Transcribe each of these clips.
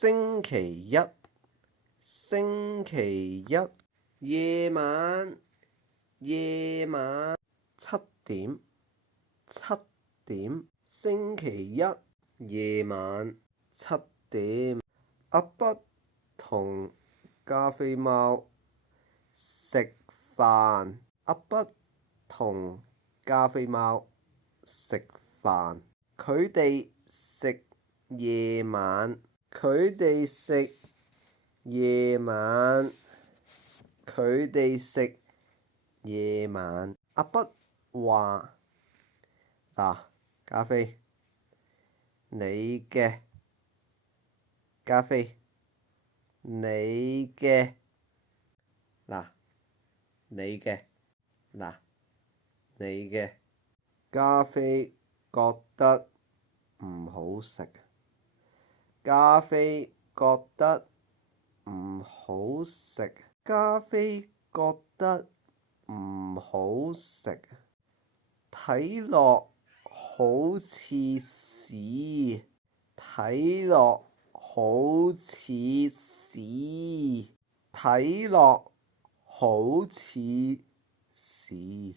星期一，星期一，夜晚，夜晚，7點，7點，星期一，夜晚7點。阿筆同加菲貓食飯。阿筆同加菲貓食飯。佢哋食夜晚。佢哋食夜晚。佢哋食夜晚。阿筆話：嗱，加菲，你嘅。加菲，你嘅。嗱，你嘅。嗱，你嘅。加菲覺得唔好食。加菲覺得唔好食。加菲覺得唔好食。睇落好似屎。睇落好似屎。睇落好似屎。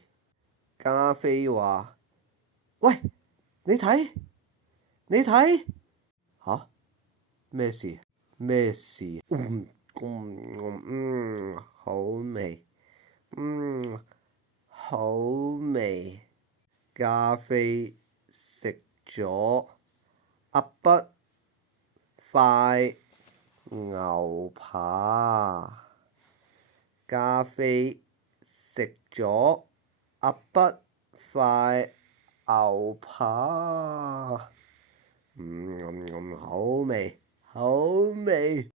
加菲話：喂，你睇，你睇吓？咩事？咩事？好味，好味。加菲食咗阿筆塊牛扒。加菲食咗阿筆塊牛扒。好味，好味。